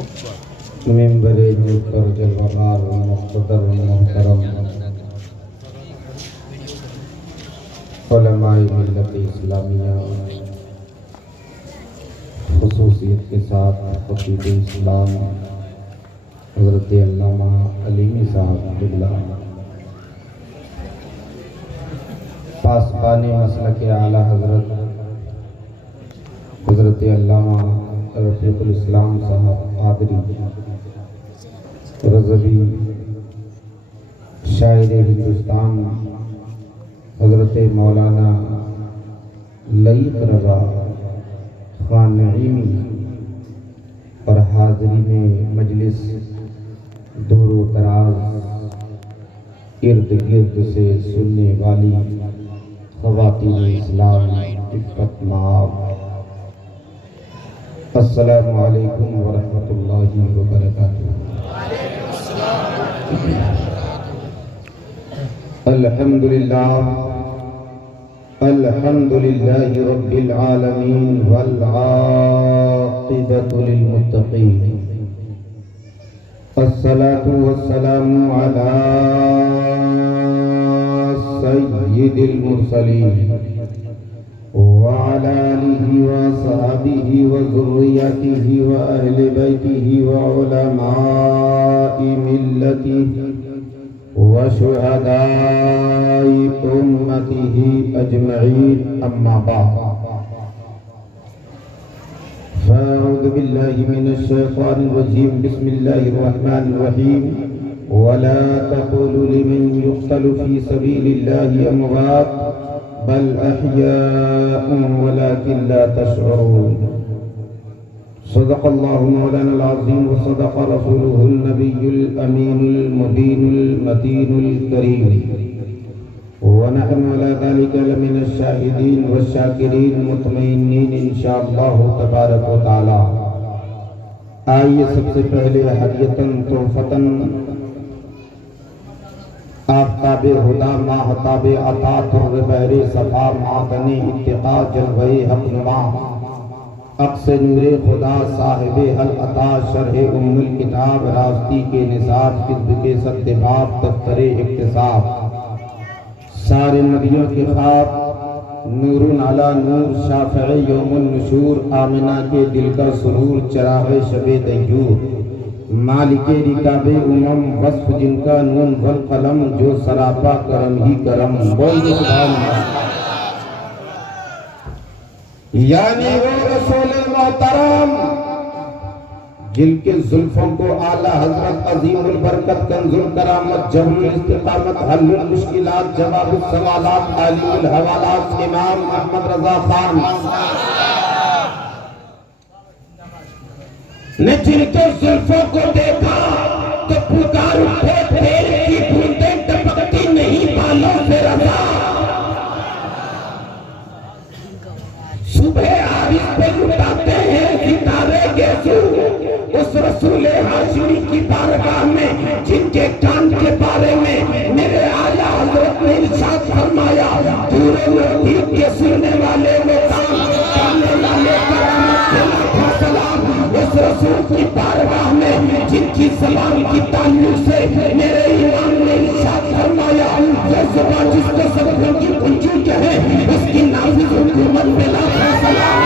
मेंबरे मुख्तर जलवार मुख्तदर मुहतरम उलमाए मिल्लत इस्लामिया खुसूसियत के साथ खतीब इस्लाम हज़रत अल्लामा अलीमी साहब बिल्ला पासबानी मसलक आला हज़रत हज़रत अल्लामा रफ़ीक़ुल इस्लाम साहब आदरी रज़वी शायर हिंदुस्तान हज़रत मौलाना लईक़ रज़ा खान नईमी और हाज़रीन मजलिस दूर व दराज इर्द गिर्द से सुनने वाली ख़वातीन इस्लाम इफ़्फ़त माब अस्सलामु अलैकुम व रहमतुल्लाहि व बरकातुहू। अल्हम्दुलिल्लाह अल्हम्दुलिल्लाहि रब्बिल आलमीन वल आक़िबतु लिल मुत्तक़ीन अस्सलातु वस्सलामु अला सय्यिदिल मुरसलीन व अला आलिहि व असहाबिहि व ज़ुर्रिय्यतिहि व अहलि बैतिहि व उलमाइ मिल्लतिहि व शुहदाइ उम्मतिहि अजमईन अम्मा बाद फ़अऊज़ु बिल्लाहि मिनश शैतानिर रजीम बिस्मिल्लाहिर रहमानिर रहीम वला तक़ूलू लिमन युक़्तलु फ़ी सबीलिल्लाहि अमवात बल अहयाउन वलाकिन ला तशऊरून। सदक़ल्लाहु मौलाना अज़ीम व सदक़ रसूलुहुन नबियुल अमीनुल मुबीनुल मतीनुल करीम व नहनु अला ज़ालिका लमिनश शाहिदीन व शाकिरीन मुतमइन्नीन इंशाअल्लाह तबारक व तआला। आइए सबसे पहले हदियतन तोहफ़तन आफ्ताबे हुदा माहताबे अतात बहरे सफ़ा मादनी इत्तिक़ा जलवे हक़नुमा अक्स नूरे खुदा साहिबे हल अता शरहे उम्मुल किताब रास्ती के निसाब किस्ब के सत्तेबाब दफ्तरे इक्तिसाब सारे नबियों के ख़ाब नूरुन अला नूर शाफ़िए यौमुन नुशूर आमिना के दिल का सुरूर चराग़े शबे तय्यूर मालिके रिकाबे उमम वस्फ जिनका नून वल कलम जो सरापा करम ही करम। बोल दो सुभान अल्लाह। यानी वो रसूल मोहतरम जिनके जुल्फों को आला हजरत अजीमुल बरकत कंजुल करामत जबरुल इस्तिकामत हल्लुल मुश्किलात जवाबुस सवालात आलिमुल हवालात इमाम अहमद रजा खान ने जिनके जुल्फों को देखा तो पुकार उठे तेल की बूंदें टपकती नहीं बालों से रजा। सुबह आरिफ पे लुटाते हैं सितारे गेसू उस रसूल हाशिमी की बारगाह में जिनके कान के बारे में मेरे आला हजरत ने इरशाद फरमाया पूरे नज़दीक के सुनने वाले में काम करने वाले करामत के लाखों सलाम उस रसूल की बारगाह में जिनकी सलाम की ताल्लुक से मेरे इमाम ने इरशाद फरमाया ये ज़ुबान जिसको सदकों की कुंजी कहे उसकी नाज़िक हुकूमत पे लाखों सलाम।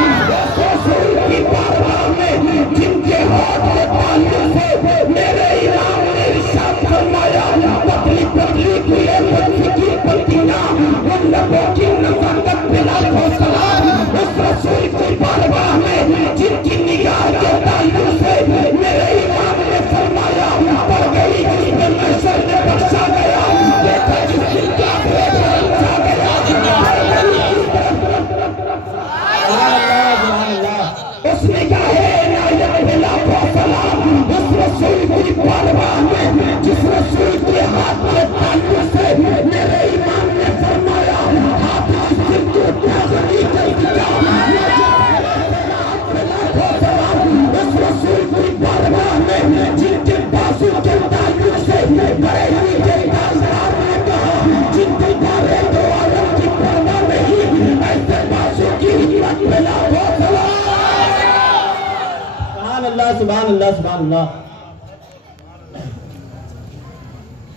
अल्लाह सुभान अल्लाह सुभान अल्लाह।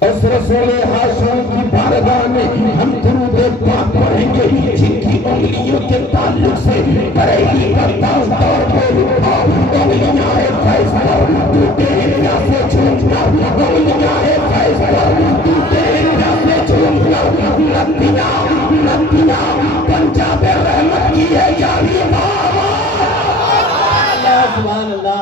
उस रसूल हाशम की बारगाह में हम दुरूद पाक पढ़ेंगे जिनकी उंगलियों के ताल्लुक से बरेली का ताज दौर पे उठा। उंगलियां है फैज पर टूटे हैं प्यासे झूमना, उंगलियां है फैज पर टूटे हैं प्यासे झूमना। नदियां नदियां पंजाब रहमत की है जारी अल्लाह सुभान अल्लाह।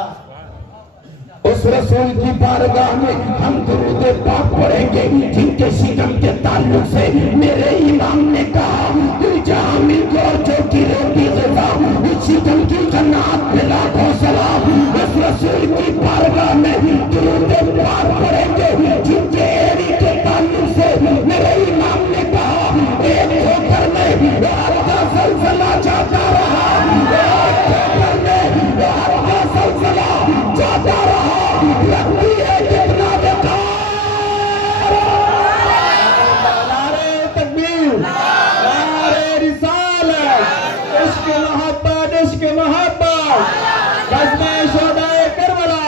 उस रसूल की बारगाह में हम दुरूद पाक पढ़ेंगे जिनके शिकम के ताल्लुक से मेरे इमाम ने कहा दिल जहां मिल और जो की रोटी ग़िज़ा उस शिकम की जन्नत पे लाखों सलाम। उस रसूल की बारगाह में दुरूद पाक पढ़ेंगे जिनके एड़ी के ताल्लुक से मेरे इमाम ने कहा एक ठोकर में रात का सलसला जाता रहा, एक ठोकर में रात का सलसला जाता रहा। लगती है कितना नारे तकबीर, नारे रिसालत, इश्क मोहब्बत, इश्क मोहब्बत, बज़्म शोहदाए करबला,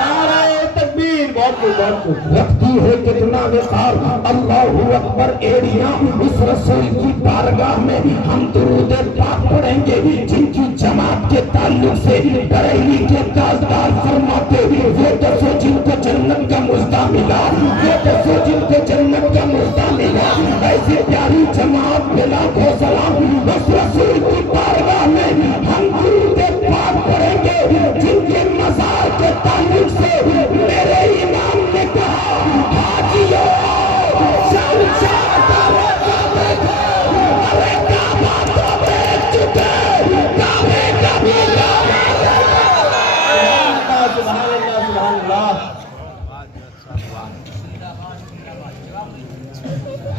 नारे तकबीर। बहुत खूब। लगती है कितना विकार, अल्लाहू अकबर एड़ियां उस रसूल की बारगाह में हम दुरूद पाक पढ़ेंगे जिनकी जमात के ताल्लुक से बरेली के ताजदार फरमाते वो दसो जिनको जन्नत का मुज़्दा मिला, वो दसो जिनको जन्नत का मुज़्दा मिला। ऐसी प्यारी जमात पे लाखों सलाम। उस रसूल की बारगाह में हम दुरूद पाक पढ़ेंगे जिनके मज़ार के ताल्लुक से मेरे इमाम ने कहा हाजियों शहंशाह का रोज़ा देखो, अरे काबा तो देख चुके, काबे का भी सुभान अल्लाह सुभान अल्लाह।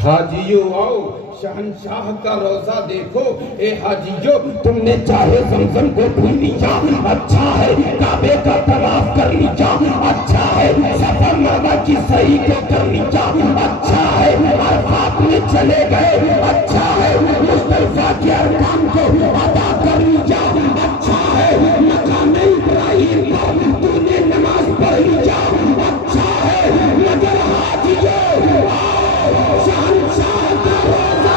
हाजियों आओ शहंशाह का रोजा देखो। ए हाजियों तुमने चाहे जमजम को पी लिया, अच्छा है काबे का तवाफ कर लिया, अच्छा है सफा मरवा की सही को कर लिया, अच्छा है अरफात में चले गए, अच्छा है मुस्तल्फा के अरकान को अदा कर लिया, अच्छा है मकाम इब्राहिम का तूने नमाज पढ़ लिया, अच्छा है। मगर हाजियों आओ शहंशाह का रोजा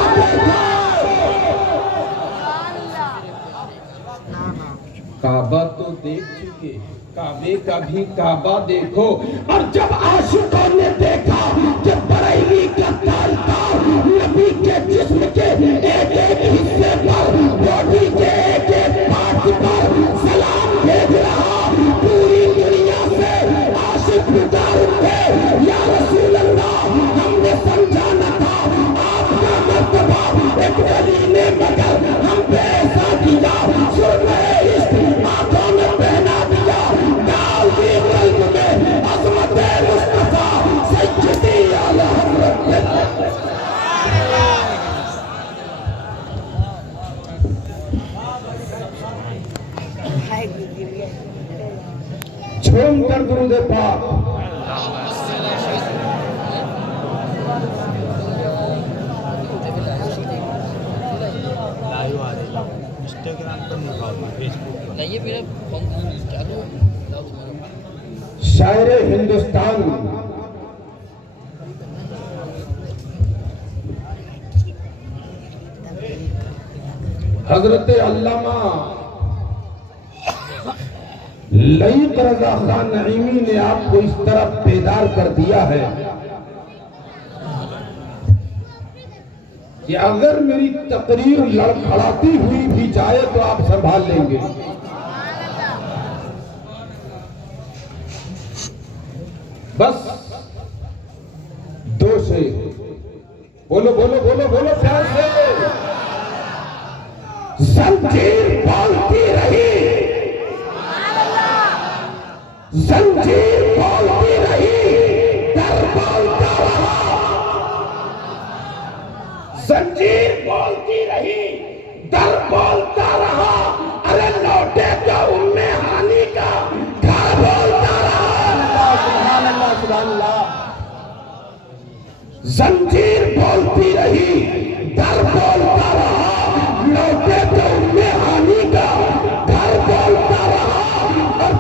काबा तो देख चुके, काबे का भी काबा देखो। और जब आशिकों ने देखा कि बरेली का ताजदार नबी के जिस्म के एक एक हिस्से पर, बॉडी के एक एक पार्ट पर सलाम भेज रहा, पूरी दुनिया से आशिक पुकार उठे या रसूल अल्लाह हमने समझा न था आपका मर्तबा एक वली ने, मगर हम पे ऐसा किया सुरमे इश्क आंखों में पहना दिया, डाल दी कल्ब में अज़मत मुस्तफा सय्यदी आला हज़रत। झूम कर दुरूद पाक। इंस्टाग्राम पर मुकाबला, फेसबुक पर ये मेरा चालू शायर हिंदुस्तान हजरत अल्लामा लईक रज़ा खान नईमी ने आपको इस तरह बेदार कर दिया है कि अगर मेरी तकरीर लड़खड़ाती हुई भी जाए तो आप संभाल लेंगे। बस दो से बोलो बोलो बोलो बोलो प्यार से। जंजीर बोलती रही, जंजीर बोलती रही, डर बोलता रहा, जंजीर बोलती रही, डर बोलता रहा, अरे लौटे का उम्मे हानि का घर बोलता रहा। सुभान अल्लाह सुभान अल्लाह। जंजीर बोलती रही, डर बोलता रहा, लौटे तो उम्मे हानि का घर बोलता रहा, और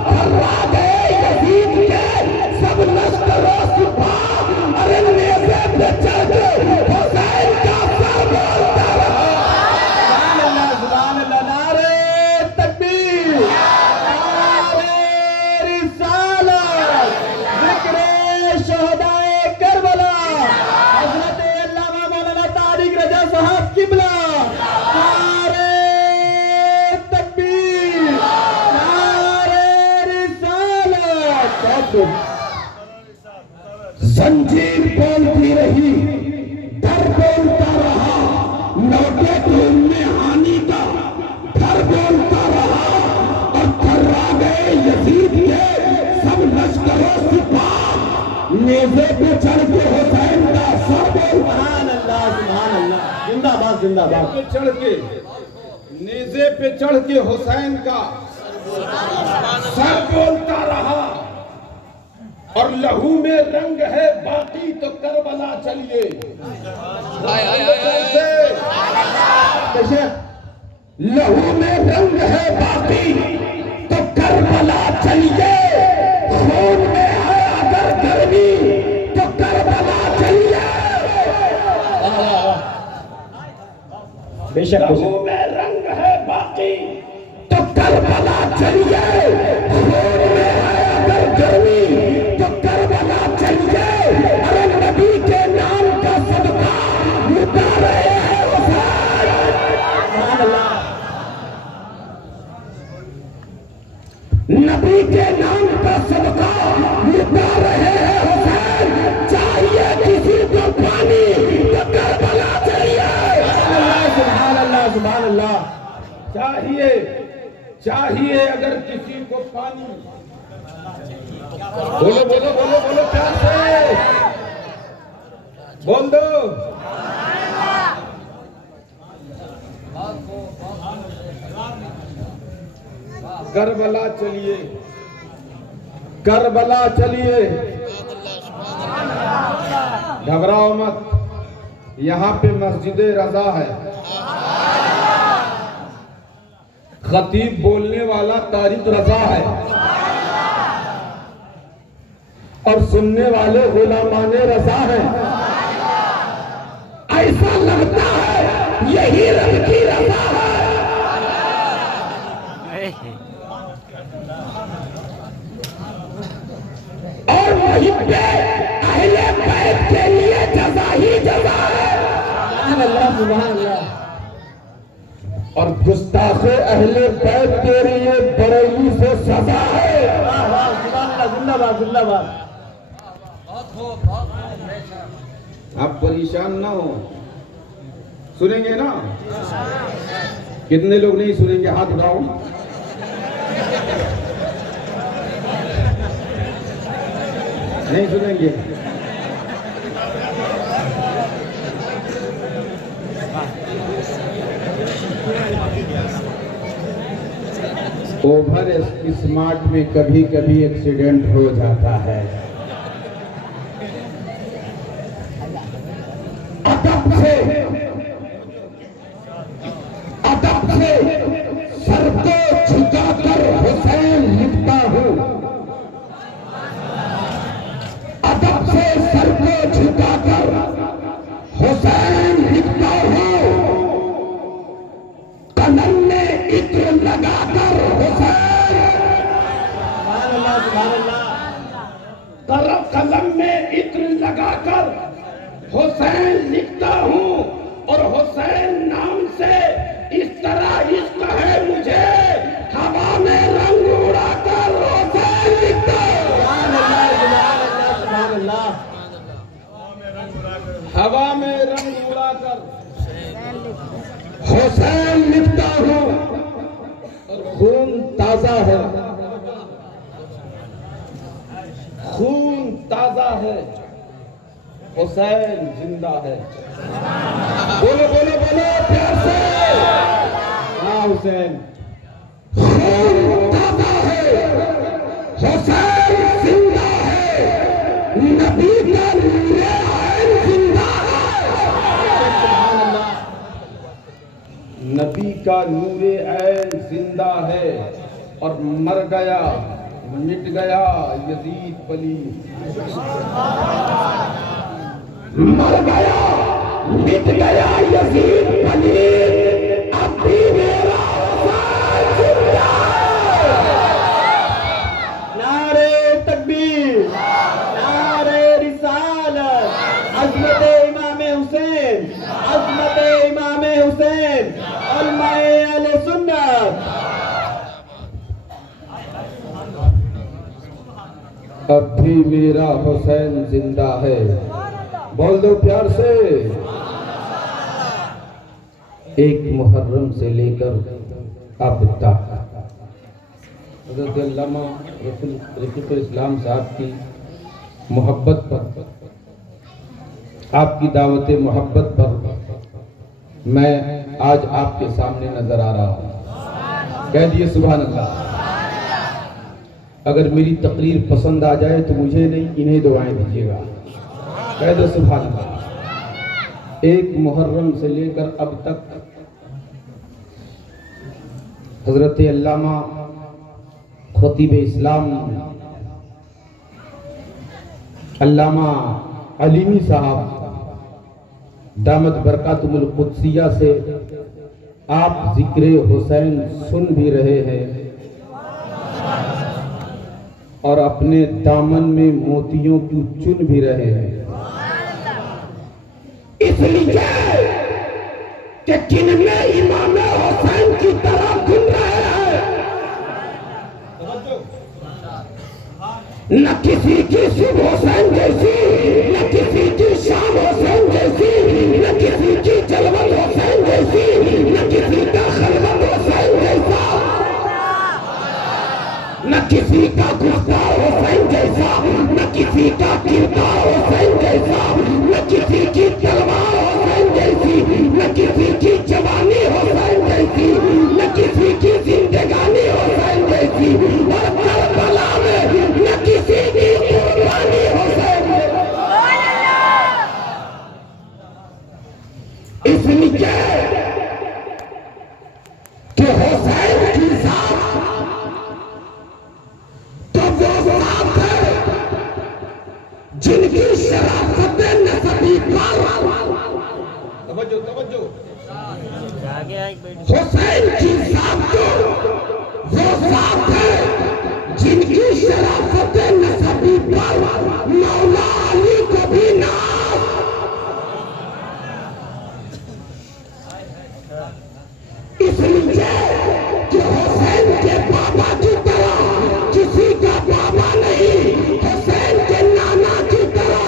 बिल्कुल। जंजीर बोलती रही, डर बोलता रहा, लौटे तो उनमें हानि का डर बोलता रहा, और थर्रा गए यजीद के सब लश्करों सिपाह, नेज़े पे चढ़ के हुसैन का सर बोलता। सुभान अल्लाह, सुभान अल्लाह, जिंदाबाद जिंदाबाद। पे चढ़ के, नेज़े पे चढ़ के हुसैन का सर बोलता रहा, और लहू में रंग है बाकी तो करबला चलिए। कैसे? लहू में रंग है बाकी तो करबला चलिए, खून में है अगर गर्मी तो करबला चलिए। बेशक लहू में रंग है बाकी तो करबला चलिए, खून में है अगर गर्मी तो करबला चलिए। अरे नबी के नाम का सदका लुटा रहे हैं हुसैन। सुभान अल्लाह। नबी के नाम का सदका लुटा रहे हैं हुसैन। चाहिए किसी को पानी तो करबला चलिए। सुभान अल्लाह, सुभान अल्लाह। चाहिए, चाहिए अगर किसी को पानी। बोलो बोलो बोलो बोलो, प्यार से बोल दो। करबला चलिए, करबला चलिए, घबराओ मत। यहाँ पे मस्जिद रजा है, खतीब बोलने वाला तारिक रजा है, और सुनने वाले गुलामाने रजा हैं। ऐसा लगता है यही रब की रजा है। और वहीं पे अहले बैत के लिए जजा ही जजा है। सुभान अल्लाह, सुभान अल्लाह। और गुस्ताखे अहले बैत के लिए बरेली से सजा है। वाह वाह, सुभान अल्लाह, जिंदाबाद जिंदाबाद। आप परेशान ना हो, सुनेंगे ना? कितने लोग नहीं सुनेंगे? हाथ उठाओ। नहीं सुनेंगे? ओवर स्मार्ट में कभी कभी एक्सीडेंट हो जाता है। अदब से सर को झुकाकर हुसैन लिखता हूँ। अदब से सर को झुकाकर हुसैन लिखता हूँ। कलम में इत्र लगाकर हुसैन, सुभान अल्लाह, सुभान अल्लाह। कलम में इत्र लगाकर हुसैन लिखता हूँ, और हुसैन नाम से इस तरह इश्क है मुझे, हवा में रंग उड़ाकर हुसैन लिखता हूँ। सुभान अल्लाह, सुभान अल्लाह, हवा में रंग उड़ाकर हुसैन लिखता हूँ। और खून ताजा है, खून ताजा है, हुसैन जिंदा है। बोलो बोलो बोलो प्यार से। हाँ हुसैन। खून ताजा है, हुसैन जिंदा है, नबी का नूरे ऐन जिंदा है। सुभान अल्लाह। नबी का नूरे ऐन जिंदा है, और मर गया मिट गया यजीद पलीद। मर गया मिट गया यजीद पलीद, अब भी मेरा हुसैन जिंदा है। नारे तकबीर, नारे रिसालत, अज़मत इमाम हुसैन, अज़मत इमाम हुसैन, उलमाए अहले सुन्नत। अब भी मेरा हुसैन जिंदा है। बोल दो प्यार से। एक मुहर्रम से लेकर अब तक हज़रत अल्लामा रफ़ीक़ इस्लाम साहब की मोहब्बत पर, आपकी दावत मोहब्बत पर मैं आज आपके सामने नजर आ रहा हूँ। कह दिए सुभान अल्लाह। अगर मेरी तकरीर पसंद आ जाए तो मुझे नहीं, इन्हें दुआएं दीजिएगा। कह दो सुभान अल्लाह। एक मुहर्रम से लेकर अब तक हजरत अल्लामा खतीब इस्लाम अल्लामा अलीमी साहब दामद बरकातुल कुद्सिया से आप जिक्र हुसैन सुन भी रहे हैं और अपने दामन में मोतियों की चुन भी रहे हैं। इसलिए कि जिनमें इमाम हुसैन की तरह गुन रहे हैं, न किसी की सुबह हुसैन जैसी, न किसी की शाम हुसैन जैसी, न किसी की जलवत हुसैन जैसी, न किसी का खलवत हुसैन जैसा, न किसी का गुफ्तार हुसैन जैसा, न किसी का किरदार हुसैन जैसा, न किसी की तलवार हुसैन जैसी, न किसी की जवानी हुसैन जैसी, न किसी की जिंदगानी हुसैन जैसी, और करबला में न किसी की कुर्बानी हुसैन जैसी। इसलिए कि हुसैन की जात तो वो जात है जिनकी शराफत नसबी पर हुसैन की जात तो वो जात है जिनकी शराफत नसबी पर मौला अली को भी नाज। इसलिए कि हुसैन के बाबा की तरह किसी का बाबा नहीं, हुसैन के नाना की तरह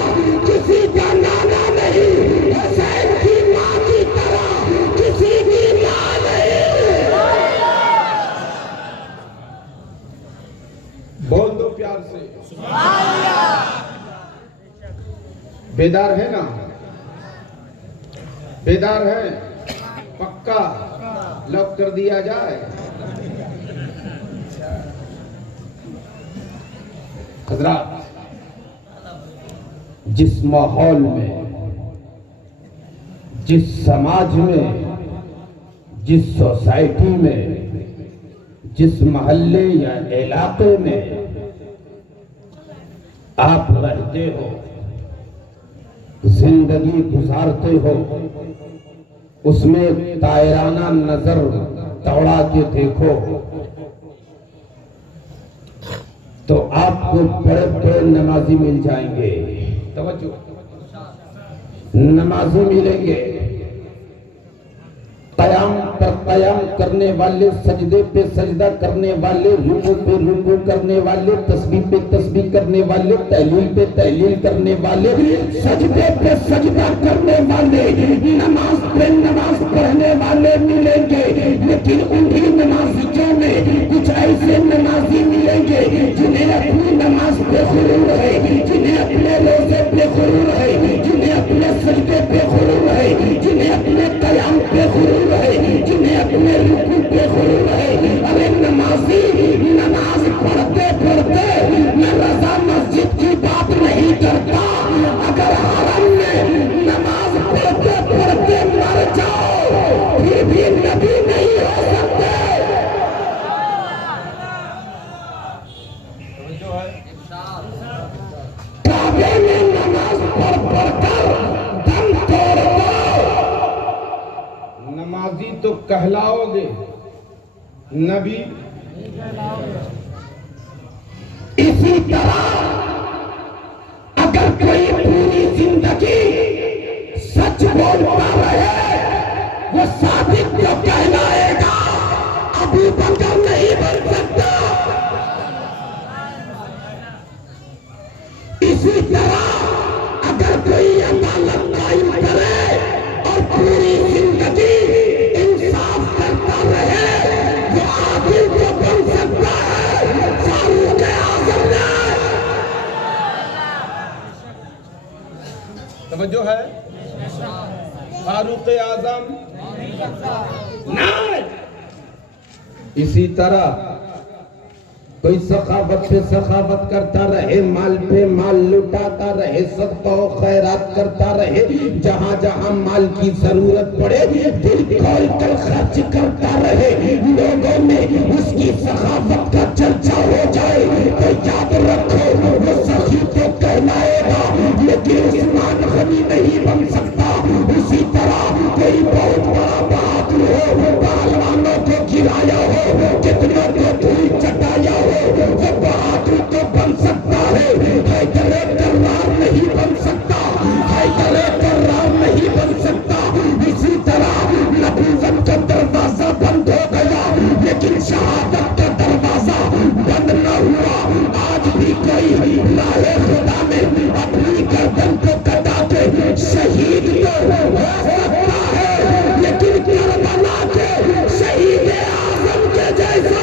किसी का नाना नहीं, हुसैन की माँ की तरह किसी की माँ नहीं। बोल दो प्यार से। बेदार है ना? बेदार है? पक्का लॉक कर दिया जाए। हजरात, जिस माहौल में, जिस समाज में, जिस सोसाइटी में, जिस मोहल्ले या इलाके में आप रहते हो, जिंदगी गुजारते हो, उसमें तायराना नजर दौड़ा के देखो तो आपको बड़े बड़े नमाजी मिल जाएंगे। तवज्जो, नमाजी मिलेंगे, कयाम पर कयाम करने वाले, सजदे पे सजदा करने वाले, रुकू पे रुकू करने वाले, तस्बीह पे तस्बीह करने वाले, तहलील पे तहलील करने वाले, सजदे पे सजदा करने वाले, नमाज पे नमाज पढ़ने वाले मिलेंगे। लेकिन उन्हीं नमाजियों में कुछ ऐसे नमाजी मिलेंगे जिन्हें अपनी नमाज पे गुरूर है, जिन्हें अपने रोजे पे गुरूर है, जिन्हें अपने सजदे पे गुरूर है, जिन्हें अपने कयाम पे गुरूर है, जिन्हें अपने रुकू पे गुरूर है। अरे नमाजी नमाज पढ़ते पढ़ते मैं रजा मस्जिद की बात नहीं करता, अगर हरम में नमाज पढ़ते पढ़ते मर जाओ फिर भी नबी नहीं हो सकते। काबे में नमाज पढ़ पढ़कर दम तोड़ दो, नमाजी तो कहलाओगे, नबी। इसी तरह अगर कोई पूरी जिंदगी सच बोलता रहे वो सादिक तो कहलाएगा, अबू बकर नहीं बन सकता। फारूक आजम नहीं। इसी तरह कोई सखावत पे सखावत करता रहे, माल पे माल लुटाता रहे, सदका और खैरात करता रहे, जहां जहां माल की जरूरत पड़े दिल खोल कर खर्च करता रहे, लोगों में उसकी सखावत का चर्चा हो जाए तो याद रखो वो सखी तो कहलाएगा लेकिन उस्मान गनी नहीं बन सकता। उसी तरह कोई बहुत बड़ा बहादुर हो, पहलवानों को गिराया हो, कितनों को धूल चटाया हो, वो बहादुर तो बन सकता है, हैदर कर्रार नहीं बन सकता, हैदर कर्रार नहीं बन सकता। इसी तरह नबूवत का दरवाजा बंद हो गया लेकिन शहादत का दरवाजा बंद न हुआ। आज भी कोई राहे खुदा में अपनी गर्दन को कटा के शहीद तो हो सकता है लेकिन करबला के शहीद आजम के जैसा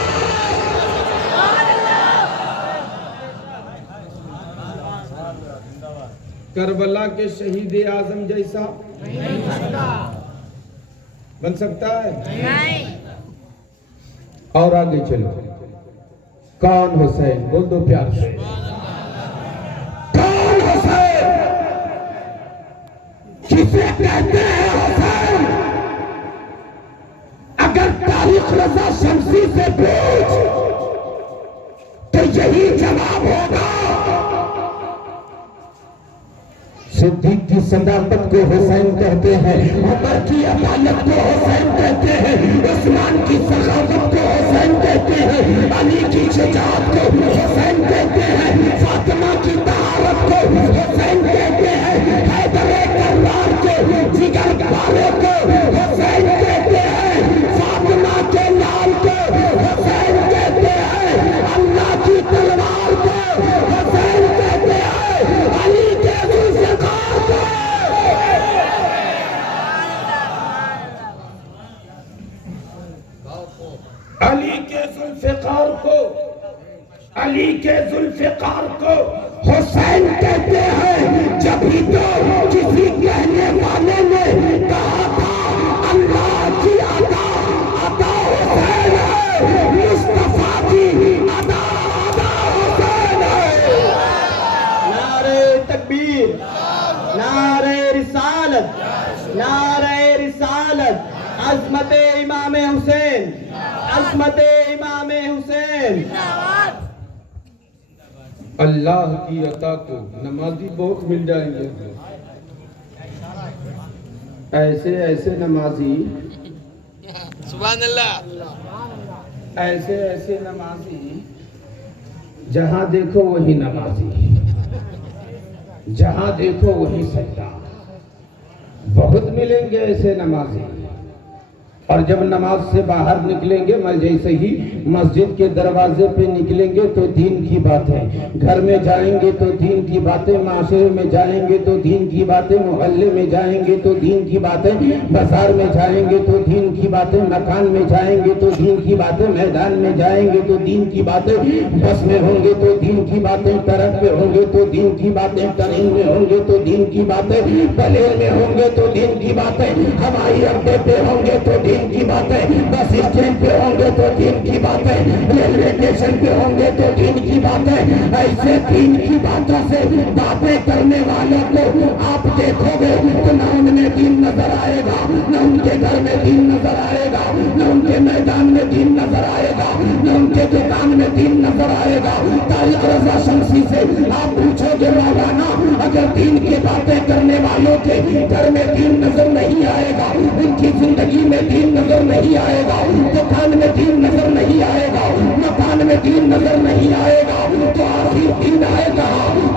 करबला के शहीद आजम जैसा बन सकता है नहीं। और आगे चलो, कौन हुसैन? बोल दो प्यार से, कौन हुसैन? किसे कहते हैं हुसैन? अगर तारीख रज़ा शमसी से पूछ तो यही जवाब होगा। सिद्दीक की सदाकत को हुसैन कहते हैं, उमर की अदालत को हुसैन कहते हैं, उस्मान की सखावत को हुसैन कहते हैं, अली की शुजाअत को हुसैन कहते हैं, फातिमा की तहारत को हुसैन कहते हैं, हैदर कर्रार को जिगर पारे को हुसैन कहते हैं, फातिमा के लाल को हुसैन कहते हैं, अल्लाह की तलवार को हुसैन कहते हैं, अली के जुल्फ़िकार को अली के जुल्फ़िकार को हुसैन कहते हैं। जब भी तो किसी कहने वाले ने कहा था अल्लाह की अदा अदा हुसैन है, मुस्तफा की अदा अदा हुसैन है। नारे तकबीर, नारे रिसालत, नारे रिसालत, अज़मत इमाम हुसैन, अज़मत इमाम हुसैन। अल्लाह की अता को नमाजी बहुत मिल जाएंगे, ऐसे ऐसे नमाजी, सुभान अल्लाह, ऐसे ऐसे नमाजी, जहां देखो वही नमाजी, जहां देखो वही सजदा। बहुत मिलेंगे ऐसे नमाजी। और जब नमाज से बाहर निकलेंगे, मैं जैसे ही मस्जिद के दरवाजे पे निकलेंगे तो दीन की बातें, घर में जाएंगे तो दीन की बातें, माशरे में जाएंगे तो दीन की बातें, मोहल्ले में जाएंगे तो दीन की बातें, बाजार में जाएंगे तो दीन की बातें, मकान में जाएंगे तो दीन की बातें, मैदान में जाएंगे तो दीन की बातें, बस में होंगे तो दीन की बातें, ट्रक पे होंगे तो दीन की बातें, ट्रेन में होंगे तो दीन की बातें, प्लेन में होंगे तो दीन की बातें, हवाई अड्डे पे होंगे तो दीन की बातें, बस स्टैंड पे होंगे तो दीन की बातें, रेलवे स्टेशन पे होंगे तो दीन की बातें। ऐसे दीन की बातों से बातें करने वालों को आप देखोगे तो न उनमें दीन नजर आएगा, न उनके घर में दीन नजर आएगा, न उनके मैदान में दीन नजर आएगा, न उनके दुकान में दीन नजर आएगा। तारीख रज़ा शमसी से आप पूछोगे मौलाना, अगर दीन की बातें करने वालों के घर में दीन नजर नहीं आएगा, उनकी जिंदगी में दीन नजर नहीं आएगा, दुकान में दीन नजर नहीं आएगा, मकान में दीन नजर नहीं आएगा, तो आखिर दीन आएगा,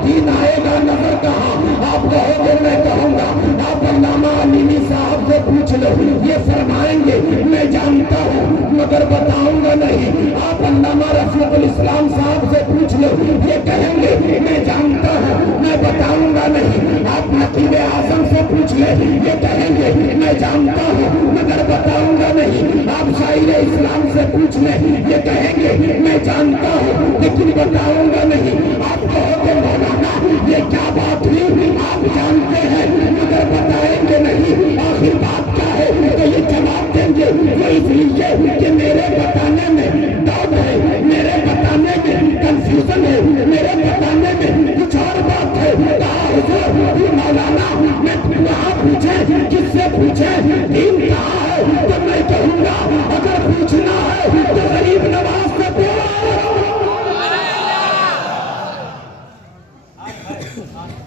दीन आएगा नजर कहाँ? आप कहोगे, मैं कहूँगा, आप अल्लामा अमीनी साहब से पूछ लो, ये फरमाएंगे मैं जानता हूँ मगर बताऊंगा नहीं। आप अल्लामा रफीकुल इस्लाम साहब से पूछ लो, ये कहेंगे मैं जानता हूँ मैं बताऊंगा नहीं। आप नकीब आजम से पूछ ले, ये कहेंगे मैं जानता हूँ मगर बताऊंगा नहीं। आप शायर इस्लाम से पूछ ले, ये कहेंगे मैं जानता हूँ लेकिन बताऊंगा नहीं। आप कहोगे मौलाना ये क्या बात हुई, आप जानते हैं मगर बताएंगे नहीं, आखिर बात क्या है? तो ये जवाब देंगे वो इसलिए कि मेरे बताने में डाउट है, मेरे बताने में कंफ्यूजन है, मेरे बताने में कुछ और बात है। कहा हुजूर मौलाना मैं वहाँ पूछे किससे पूछे, दीन कहाँ है? तो मैं कहूँगा अगर पूछना है तो गरीब नवाज से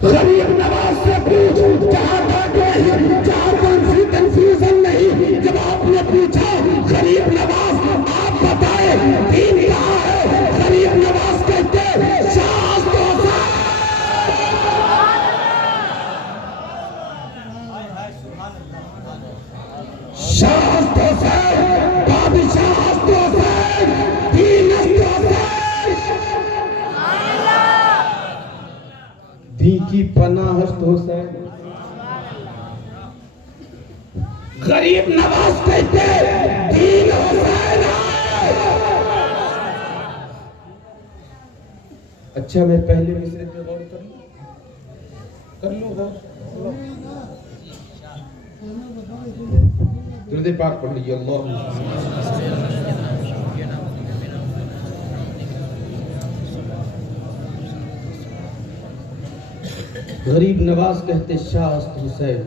गरीब नवाज से पूछ, जहाँ बात नहीं, जहाँ कंफ्यूजन नहीं। जब आपने पूछा गरीब नवाज आप बताए दीन कहाँ है, गरीब नवाज कहते शाह बादशाह दी की पनाह हुसैन। गरीब नवाज कहते दीन हुसैन। अच्छा मैं पहले मिसरे पे गौर कर लूंगा। दुरूद पाक पढ़ लीजिए। गरीब नवाज कहते शाह हुसैन,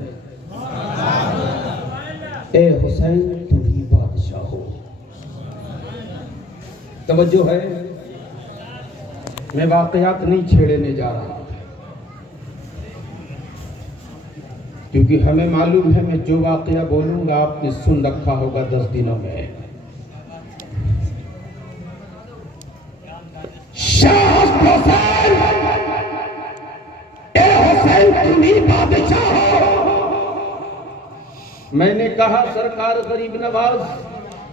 ए हुसैन तुम ही बादशाह हो। तवज्जो है, मैं वाकयात नहीं छेड़ने जा रहा क्योंकि हमें मालूम है मैं जो वाकया बोलूंगा आपने सुन रखा होगा 10 दिनों में। शाह हुसैन, ए हुसैन तुम ही बादशाह हो। मैंने कहा सरकार गरीब नवाज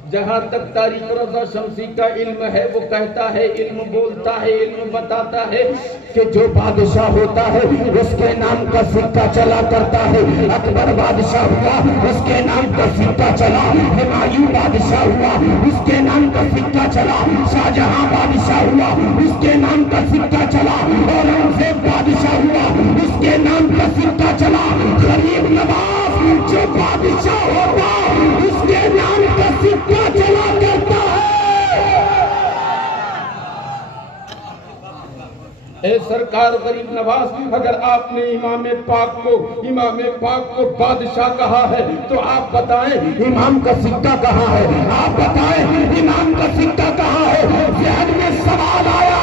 जहां तक तारीख रज़ा शमसी का इल्म है वो कहता है, इल्म बोलता है, इल्म बताता है कि जो बादशाह होता है उसके नाम का सिक्का चला करता है। अकबर बादशाह हुआ उसके नाम का सिक्का चला, हुमायूं बादशाह हुआ उसके नाम का सिक्का चला, शाहजहां बादशाह हुआ उसके नाम का सिक्का चला, औरंगजेब बादशाह हुआ उसके नाम का सिक्का चला। गरीब नवाज जो बादशाह होता उसके नाम का सिक्का चला करता है। ए सरकार गरीब नवाज अगर आपने इमाम पाक को बादशाह कहा है तो आप बताएं इमाम का सिक्का कहाँ है? आप बताएं इमाम का सिक्का कहाँ है? ज़हन में सवाल आया,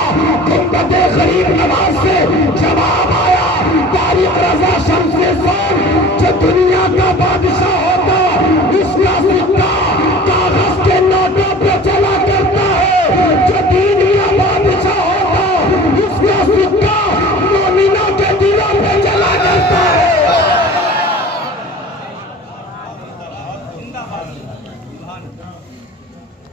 गुंबद गरीब नवाज से जवाब आया। तारिक रज़ा शमसे सोन जो दुनिया का बादशाह होता उसका सिक्का कागज के नोटों पे चला करता है। जो दीन का बादशाह होता उसका सिक्का मोमिनों के दिलों पे चला करता है।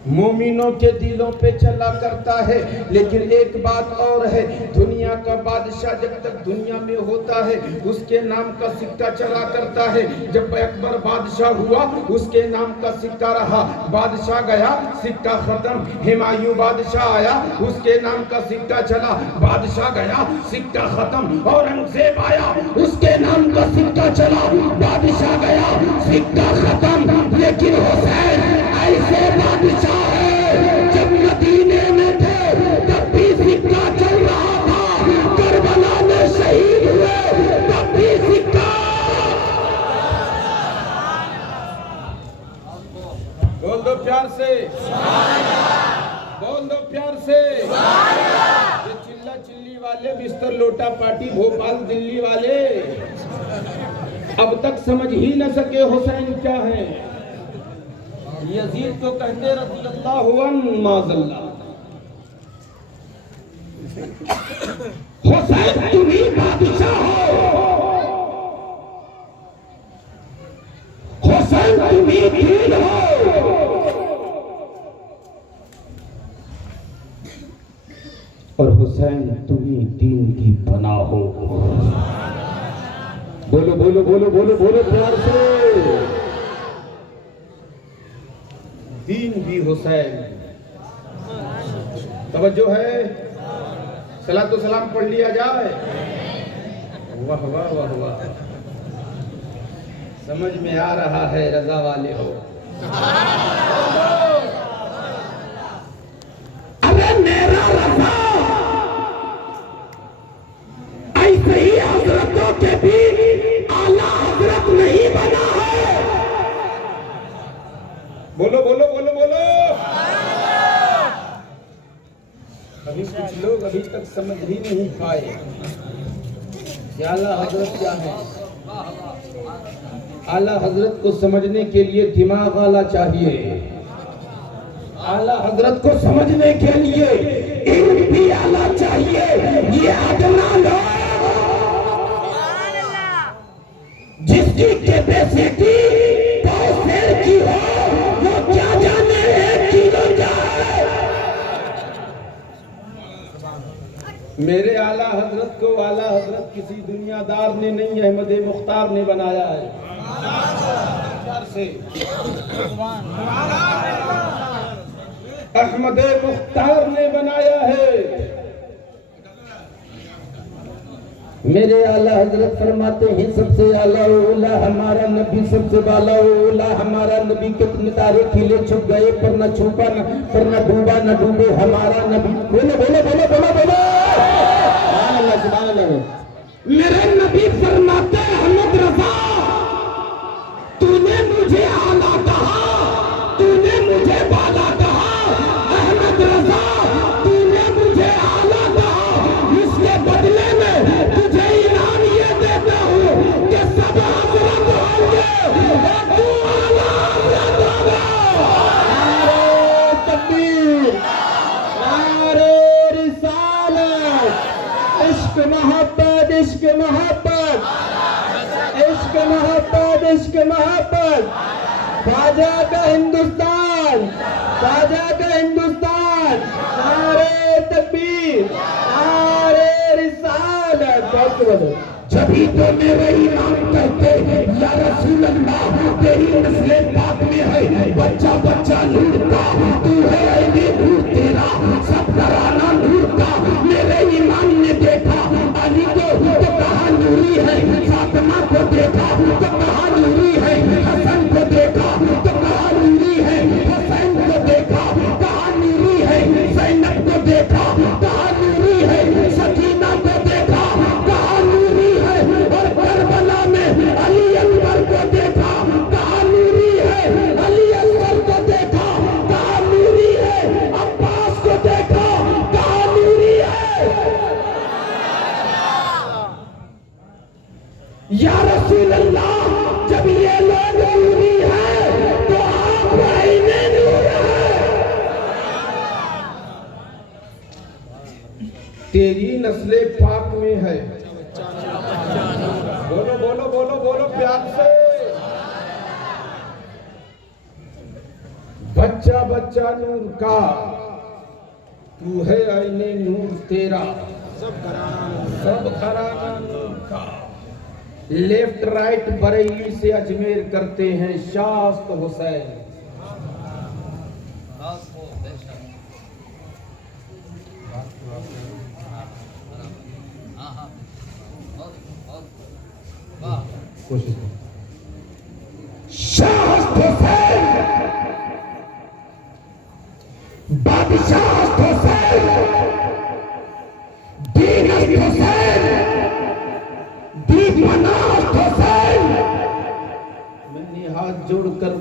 मोमिनों के दिलों पे चला करता है। लेकिन एक बात और है, दुनिया का बादशाह जब तक दुनिया में होता है उसके नाम का सिक्का चला करता है। जब अकबर बादशाह हुआ उसके नाम का सिक्का रहा, बादशाह गया सिक्का खत्म। हुमायूं बादशाह आया उसके नाम का सिक्का चला, बादशाह गया सिक्का खत्म। औरंगजेब आया उसके नाम का सिक्का चला, बादशाह गया सिक्का खत्म। लेकिन हुसैन ऐसे बादशाह है जब मदीने में थे तब भी सिक्का चल रहा था, करबला में शहीद हुए तब भी सिक्का। बोल दो प्यार से, बोल दो प्यार से। ये चिल्ला चिल्ली वाले, बिस्तर लोटा पार्टी भोपाल दिल्ली वाले अब तक समझ ही न सके हुसैन क्या है। यजीद को कहते रज़ियल्लाहु अन्हु माज़ल्लाह। हुसैन तुम ही बादशाह हो, हुसैन तुम ही दीन हो। और हुसैन तुम्ही दीन की पनाह हो। बोलो बोलो बोलो बोलो बोलो प्यार से। दीन भी हुसैन। तवज्जो है, सलातो सलाम पढ़ लिया जाए। वाह वाह वाह वाह, समझ में आ रहा है रजा वाले हो। अरे मेरा रजा ऐसे ही हजरतों के भी आला हजरत नहीं बना है। बोलो बोलो बोलो बोलो। अभी कुछ लोग अभी तक समझ ही नहीं पाए कि आला हजरत क्या है। आला हजरत को समझने के लिए दिमाग आला चाहिए। आला हजरत को समझने के लिए इल्म भी आला चाहिए। ये अदना लोग जिसकी कैपेसिटी शेर की हो, वो क्या जाने एक किलो जाए। मेरे आला हजरत को आला हजरत किसी दुनियादार ने नहीं, अहमद मुख्तार ने बनाया है। अहमद मुख्तार ने बनाया है। मेरे आला हजरत फरमाते हैं सबसे आला ओला हमारा नबी, सबसे वाला ओला हमारा नबी। कितने तारे खिले छुप गए पर न छुपा न, पर न डूबा न डूबे हमारा नबी। बोलो बोलो बोलो बोलो बोलो। मेरे नबी फरमाते अहमद रजा, तूने मुझे आला कहा, तूने मुझे बाला कहा। अहमद रजा तूने मुझे आला कहा, इसके बदले में तुझे इनाम ये देता हूँ कि सब हजरत होंगे, तू आला हजरत होगा। नारे तकबीर, नारे रिसालत। इश्क मोहब्बत, इश्क मोहब्बत, इश्क मोहब्बत, इश्क मोहब्बत। ख्वाजा का हिंदुस्तान, ख्वाजा का हिंदुस्तान। नारे तकबीर, नारे रिसालत। जभी तो मेरे इमाम कहते या रसूल अल्लाह, तेरी नस्ले पाक में है बच्चा बच्चा नूर का। तू है ऐने नूर तेरा, सब घराना नूर का। मेरे इमाम ने देखा अली को तो कहा नूरी है, फातिमा को देखा तो कहा नूरी है, हसन को देखा तो कहा नूरी है, हुसैन को देखा कहा नूरी है, ज़ैनब को देखा कहा नूरी है, सकीना को देखा कहा नूरी है, और करबला में अली अकबर को देखा कहा नूरी है, अली असगर को देखा कहा नूरी है, अब्बास को देखा कहा नूरी है। या रसूल अल्लाह, जब ये लोग नूरी है तो आप आईने नूर है। तेरी नस्ले पाक में है। बोलो बोलो बोलो बोलो प्यार से। बच्चा बच्चा नूर का, तू है आईने नूर तेरा, सब घराना नूर का। लेफ्ट राइट बरेली से अजमेर करते हैं शास्त हुसैन। शास्त हुसैन, बादशाह हुसैन, दीनस्त हुसैन, दीपमनास्त हुसैन। मैंने हाथ जोड़कर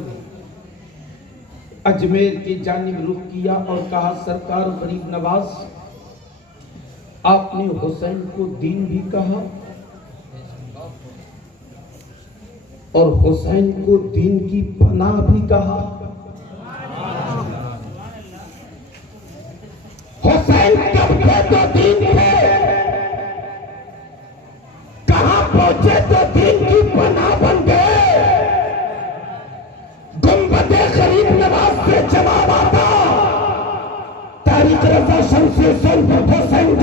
अजमेर की जानिब रुख किया और कहा सरकार गरीब नवाज, आपने हुसैन को दीन भी कहा और हुसैन को दीन की पनाह भी कहा। हुसैन कब थे तो दीन थे, कहां पहुंचे तो दीन की पनाह बन गए। गुंबदे गरीब नवाज से जवाब आता, तारिक रज़ा शमसे सुन हुसैन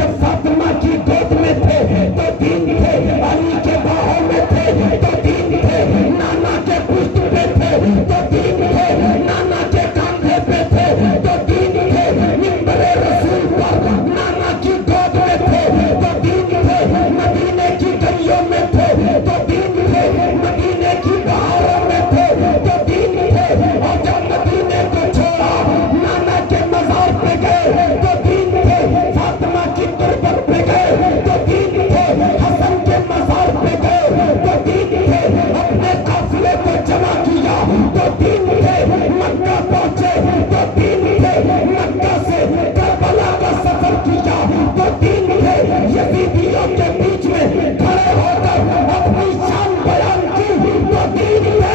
गए तो दीन थे, फातिमा की तुरबत पे गए तो दीन थे, हसन के मज़ार पे गए तो दीन थे, अपने काफिले को जमा किया तो दीन थे, मक्का पहुंचे तो दीन थे, मक्का से करबला का सफर किया तो दीन थे, यजीदियों के बीच में खड़े होकर अपनी शान बयान की तो दीन थे।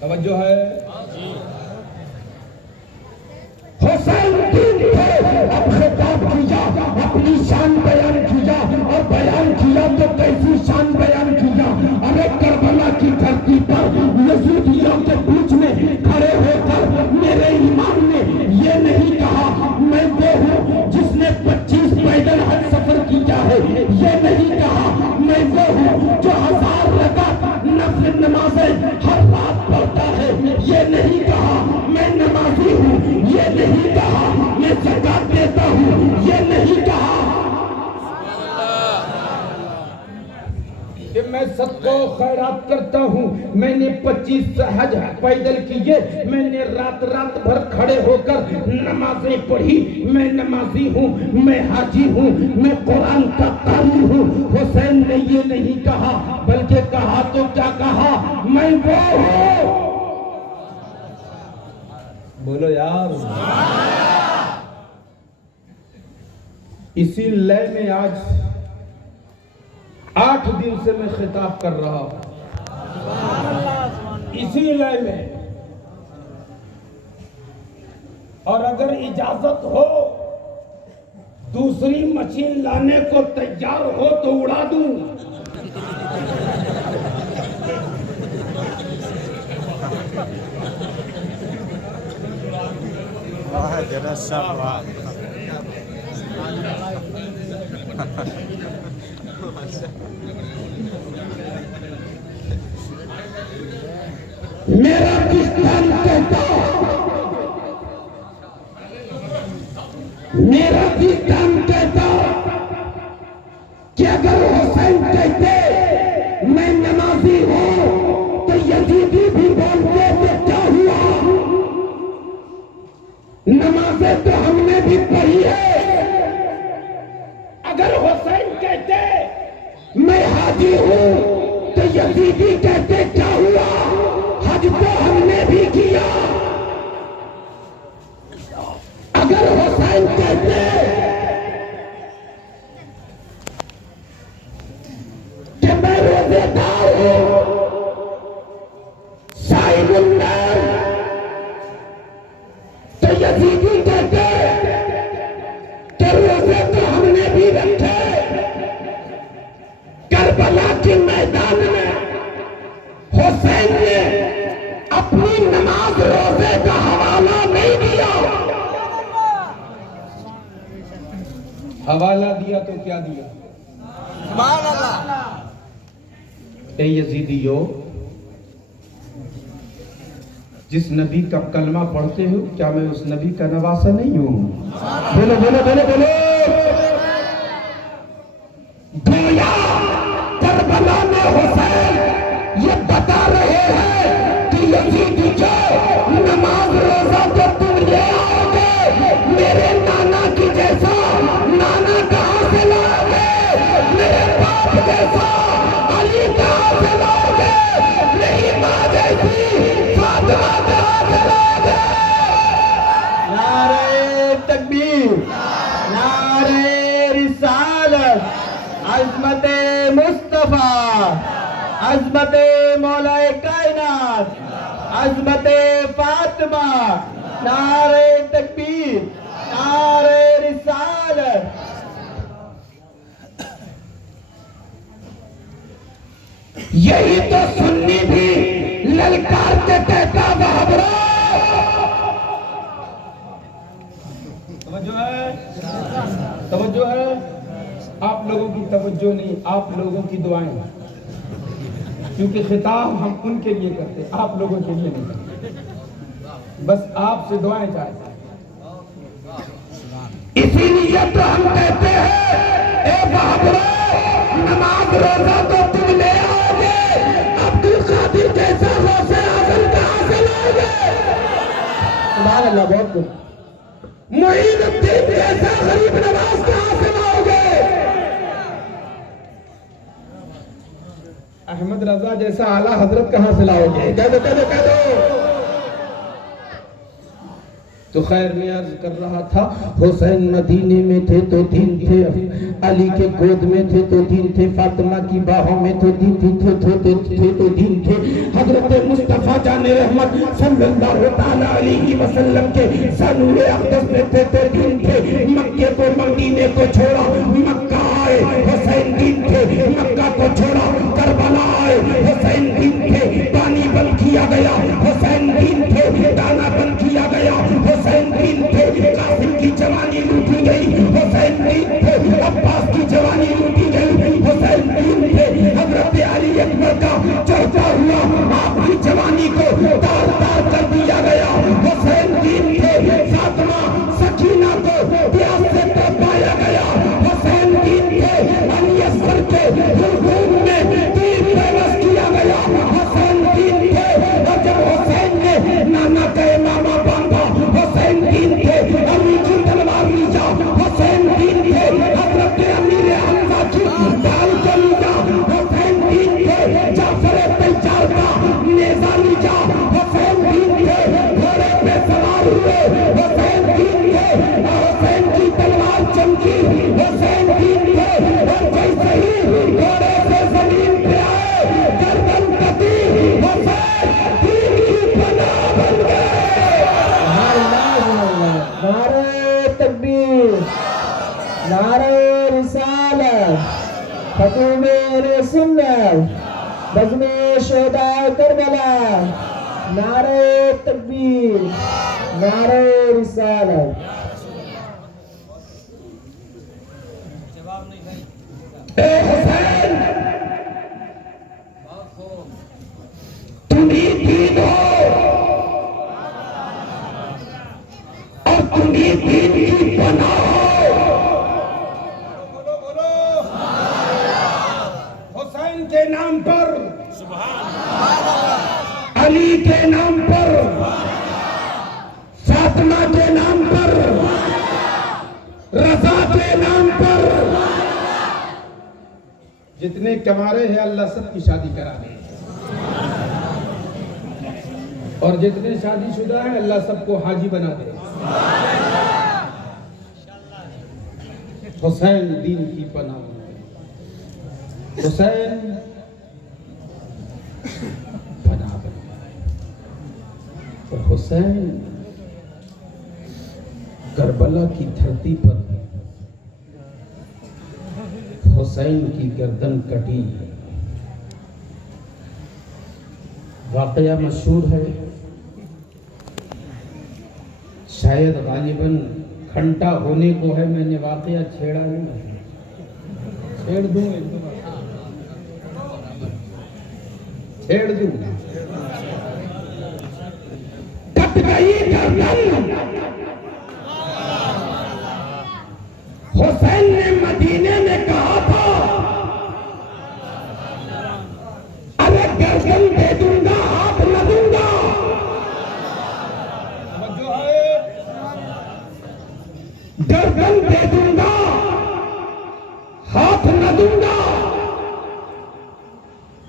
तवज्जो है। हुसैन दीन थे, अब खिताब किया, अपनी शान बयान किया और बयान किया तो कैसी शान बयान किया। अरे करबला की धरती पर यजीदियों के बीच में खड़े होकर मेरे इमाम ने ये नहीं कहा मैं वो हूँ जिसने 25 पैदल हज सफर किया है, ये नहीं कहा मैं वो हूँ जो 1000 रकात नफल नमाजें हर रात पढ़ता है, ये नहीं कहा मैं नमाजी हूँ, ये नहीं कहा मैं ज़कात देता हूँ, ये नहीं कहा कि मैं सबको खैरात करता हूँ। मैंने 25 हज पैदल किए, मैंने रात रात भर खड़े होकर नमाजें पढ़ी, मैं नमाजी हूँ, मैं हाजी हूँ, मैं कुरान का कारी हूँ। हुसैन ने ये नहीं कहा, बल्कि कहा तो क्या कहा, मैं वो हूँ। बोलो यार। इसी लय में आज 8 दिन से मैं खिताब कर रहा हूं, इसी लय में। और अगर इजाजत हो दूसरी मशीन लाने को तैयार हो तो उड़ा दूं। वाह जरा सा वाह। मेरा किस्तान कहता, मेरा किस्तान कहता कि अगर हुसैन कहते मैं नमाजी हूं तो यजीदी भी बोलते तो क्या हुआ, नमाजें तो हमने भी पढ़ी है। अगर हुसैन कहते मैं हाजी हूं तो यजीदी कहते क्या हुआ, हज तो हमने भी किया। अगर हुसैन कहते कि मैं रोजेदार हूं, साइमुन्नार, तो यजीदी कहते कि रोजे तो हमने भी रखे। करबला के मैदान में हुसैन ने अपनी नमाज रोजे का हवाला नहीं दिया। हवाला दिया तो क्या दिया। ए यजीदियो, जिस नबी का कलमा पढ़ते हो क्या मैं उस नबी का नवासा नहीं हूं। बोलो बोलो बोलो बोलो। गोया करबला में हुसैन ये बता रहे हैं कि यजीदी जो नमाज रोजा तो तुम ले आओगे, मेरे नाना की जैसा नाना कहां से लाओगे, मेरे बाप जैसा अली कहां से लाओगे, मेरी माँ जैसी फातिमा कहां से लाओगे। नारे तकबीर, नारे रिसालत, अज़मते मुस्तफा, अज़मते मौलाए कायनात, अज़मते फातिमा। नारे तकबीर, नारे रिसालत। यही तो सुन्नी भी ललकारते कहता बाबरा। तवज्जो है, तवज्जो है। आप लोगों की तवज्जो नहीं, आप लोगों की दुआएं, क्योंकि खिताब हम उनके लिए करते, आप लोगों के लिए नहीं करते। बस आपसे दुआएं चाहते हैं। इसीलिए तो हम कहते हैं ए बाबरा, नमाज रोजा तो तुम ले आओगे, अब्दुल कादिर जैसा रोज़े आज़म कहां से लाओगे। सुभान अल्लाह, बहुत खूब। मोइनुद्दीन जैसा गरीब नवाज कहां से लाओगे? अहमद रजा जैसा आला हजरत कहां से लाओगे? कह दो, कह दो, कह दो। तो खैर मैं अर्ज कर रहा था, हुसैन मदीने में थे तो 3 थे, अली के गोद में थे तो 3 थे, फातिमा की बाहों में तो 3 थे तो 3 थे, हजरत मुस्तफा जाने रहमत सल्लल्लाहु ताला अलैहि वसल्लम के सनूरे अक़दस में थे तो 3 थे। मक्के को मदीने को छोड़ा, मक्का आए हुसैन 3 थे, मक्का को छोड़ा करबला आए हुसैन 3 थे, पानी बंद किया गया हुसैन 3 थे, दाना बंद किया गया हुसैन 3 थे, कासिम की जवानी लूटी गई हुसैन 3 थे, अब्बास की जवानी लूटी गई हुसैन 3 थे, हजरत अली अकबर का चौथा हुआ आपकी जवानी को तार तार कर दिया गया हुसैन 3 थे, फातिमा सकीना को प्यास से तपाया गया हुसैन 3 थे, अली असगर के हुजूम में तीर पेवस किया गया हुसैन 3 थे, और जब हुसैन ने नाना के मामा बांधा हुसैन 3 थे, अली की तलवार लीजा हुसैन 3 थे, हजरत अमीर हमजा की ढाल को लीजा हुसैन 3 थे, जाफर तैयार का नेजा लीजा हुसैन 3 थे, घोड़े पे सवार हुए हुसैन 3 थे, हुसैन की तलवार चमकी हुसैन 3 थे, और जैसे ही घोड़े से जमीन पे आए गर्दन कटी हुसैन 3 की पनाह बन गए। नारे तकबीर, नारे रिसालत, खतूमे सुन्नत, बज़्मे शोहदा करबला, नारे तकबीर, नारे रिसालत। ए हुसैन, तुम ही दीन हो और तुम ही दीन की पनाह हो। हुसैन के नाम पर, अली के नाम पर, फातिमा के नाम पर, रजा के नाम पर जितने कमारे हैं अल्लाह सबकी शादी करा दे, और जितने शादीशुदा हैं अल्लाह सबको हाजी बना दे। हुसैन दीन की पनाह, हुसैन पनाह बना, और हुसैन करबला की धरती पर हुसैन की गर्दन कटी। वाकया मशहूर है, शायद गालिबन घंटा होने को है, मैंने वाकया छेड़ा नहीं, छेड़ दूं एक दो बार, छेड़ दूं। कट गई गर्दन, हुसैन ने मदीने में कहा था, अरे गर्दन दे दूंगा हाथ न दूंगा। गर्दन दे दूंगा हाथ न दूंगा।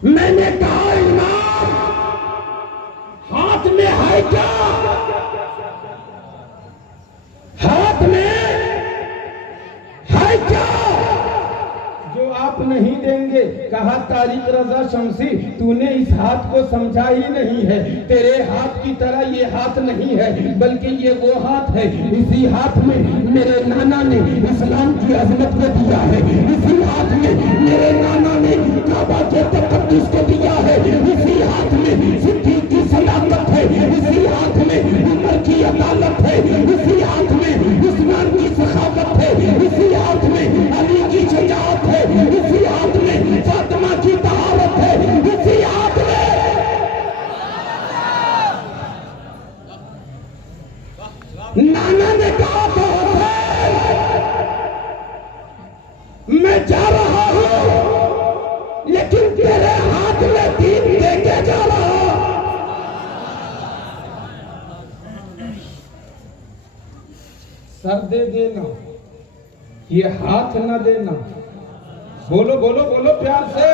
मैंने कहा इमाम हाथ में है क्या? हाथ में है क्या जो आप नहीं देंगे? कहा तारिक रजा शमसी, तूने इस हाथ को समझा ही नहीं है, तेरे हाथ की तरह ये हाथ नहीं है, बल्कि ये वो हाथ है, इसी हाथ में मेरे नाना ने इस्लाम की अजमत को दिया है, इसी हाथ में मेरे नाना ने काबा के तकद्दुस को दिया है, इसी हाथ में सिद्दीक की सदाकत है, इसी हाथ में उमर की अदालत है, इसी हाथ में उस्मान की सखावत है, इसी हाथ में अली की शजाअत है, इसी हाथ में फातिमा की तहारत है, इसी हाथ में नाना ने कहा था मैं जा रहा हूं, लेकिन तेरे हाथ में दीन देके जा रहा। सर दे देना, ये हाथ न देना। बोलो बोलो बोलो प्यार से।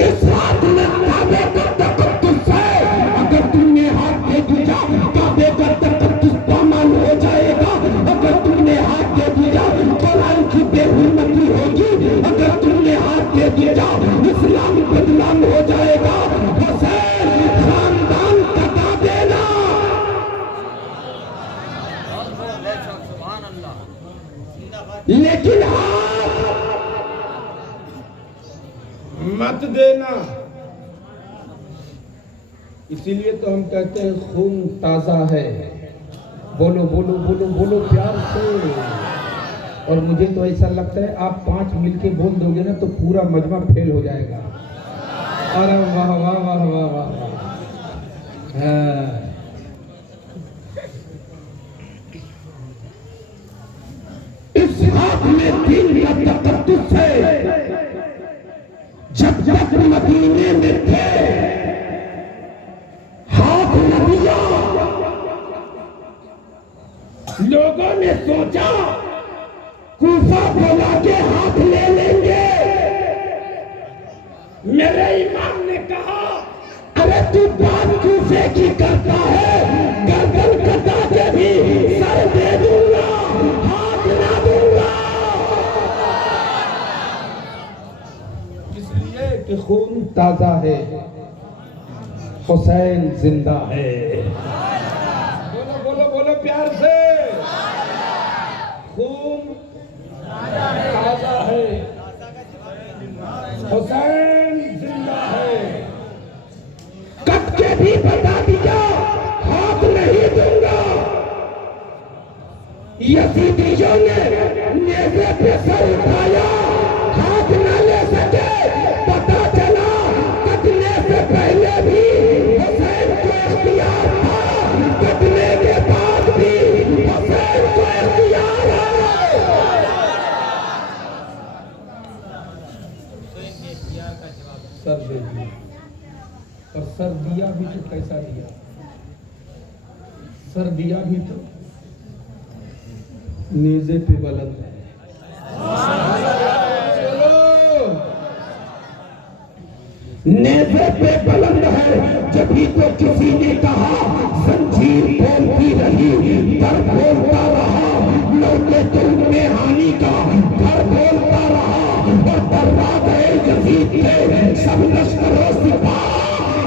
इस हाथ में काबे का तकद्दुस है, अगर तुमने हाथ दे दिया काबे का तकद्दुस पामाल हो जाएगा। अगर तुमने हाथ दे दिया कुरान की बेहुरमती होगी। अगर तुमने हाथ दे दिया इस्लाम बदनाम हो जाएगा। हुसैन खानदान कटा देना। लेकिन मत देना। इसीलिए तो हम कहते हैं खून ताजा है। बोलो बोलो बोलो बोलो प्यार से। और मुझे तो ऐसा लगता है आप 5 मिलके बोल दोगे ना तो पूरा मजमा फेल हो जाएगा। अरे वाह वाह वाह वाह वाह। हाँ। इस हाथ में दीन का तकद्दुस है। जब जब मदीने में थे हाथ न दिया। लोगों ने सोचा कूफा बोला के हाथ ले लेंगे। मेरे इमाम ने कहा अरे तू बात कूफे की करता है, गर्दन कटा के भी सर दे दूंगा, हाथ ना दूंगा। इसलिए कि खून ताजा है, हुसैन जिंदा है। बोलो बोलो बोलो प्यार से। खून ताजा है, हुसैन जिंदा है। कट के भी बता दिया हाथ नहीं दूंगा। यजीदियों ने नेज़े पे सर उठाया, हाथ न ले सके। पता चला कटने से पहले भी हुसैन को इख्तियार था, कटने के बाद भी हुसैन को इख्तियार है। सर दे दिया, और सर दिया भी तो कैसा दिया? सर दिया भी तो नेज़े पे बुलंद है। नेज़े पे बुलंद है। जब भी तो किसी ने कहा जंजीर बोलती रही, दर बोलता रहा। लौटे तुम में हानि का घर बोलता रहा। और बर्बाद है यजीद थे सब लश्करों सिपाह।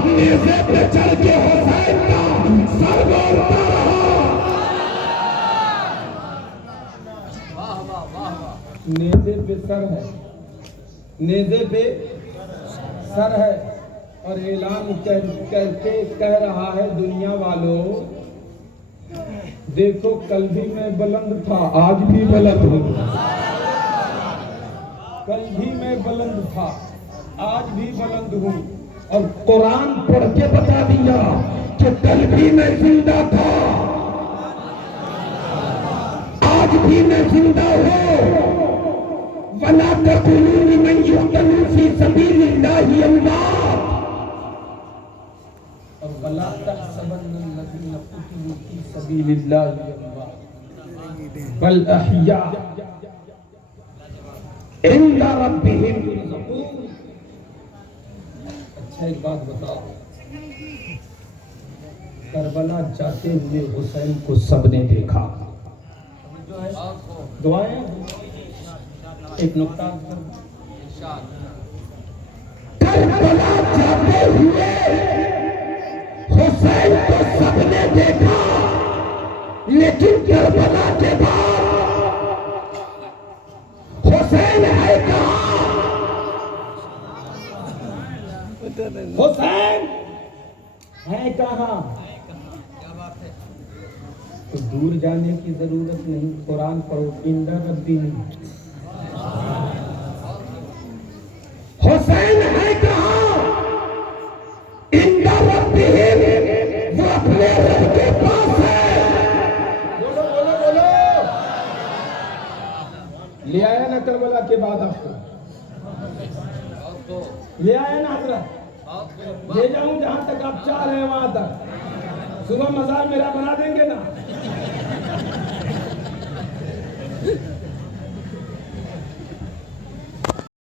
नेज़े पे चढ़ के हुसैन का सर बोलता रहा। नेज़े पे सर है, नेज़े पे सर है। और ऐलान करके कह रहा है दुनिया वालों, देखो कल भी मैं बुलंद था, आज भी बुलंद हूँ। कल भी मैं बुलंद था, आज भी बुलंद हूँ। और कुरान पढ़ के बता दिया कि कल भी मैं जिंदा था, आज भी मैं जिंदा हूँ। वला तकुलू लिमन युक़तलू फी सबीलिल्लाहि अमवात। और वला तहसबन्नल्लज़ीना क़ुतिलू फी सबीलिल्लाहि अमवात बल अहया इंदा रब्बिहिम युरज़क़ून। अच्छा एक बात बताओ, करबला जाते हुए हुसैन को सबने देखा। दुआएं एक नुक्ता करबला जाते हुए हुसैन को सबने देखा, लेकिन करबला के बाद हुसैन है कहाँ? हुसैन है कहाँ? तो दूर जाने की जरूरत नहीं, कुरान पढ़ो। इंदा रब्बी हुसैन है कहाँ? इंदा रब्बिहिम, वो अपने रब के पास है। बोलो बोलो बोलो। ले आया ना करबला के बाद आपको? ले आया ना हजरत? ले जाऊं जहां तक आप चाह रहे हैं वहां तक? सुबह मजार मेरा बना देंगे ना।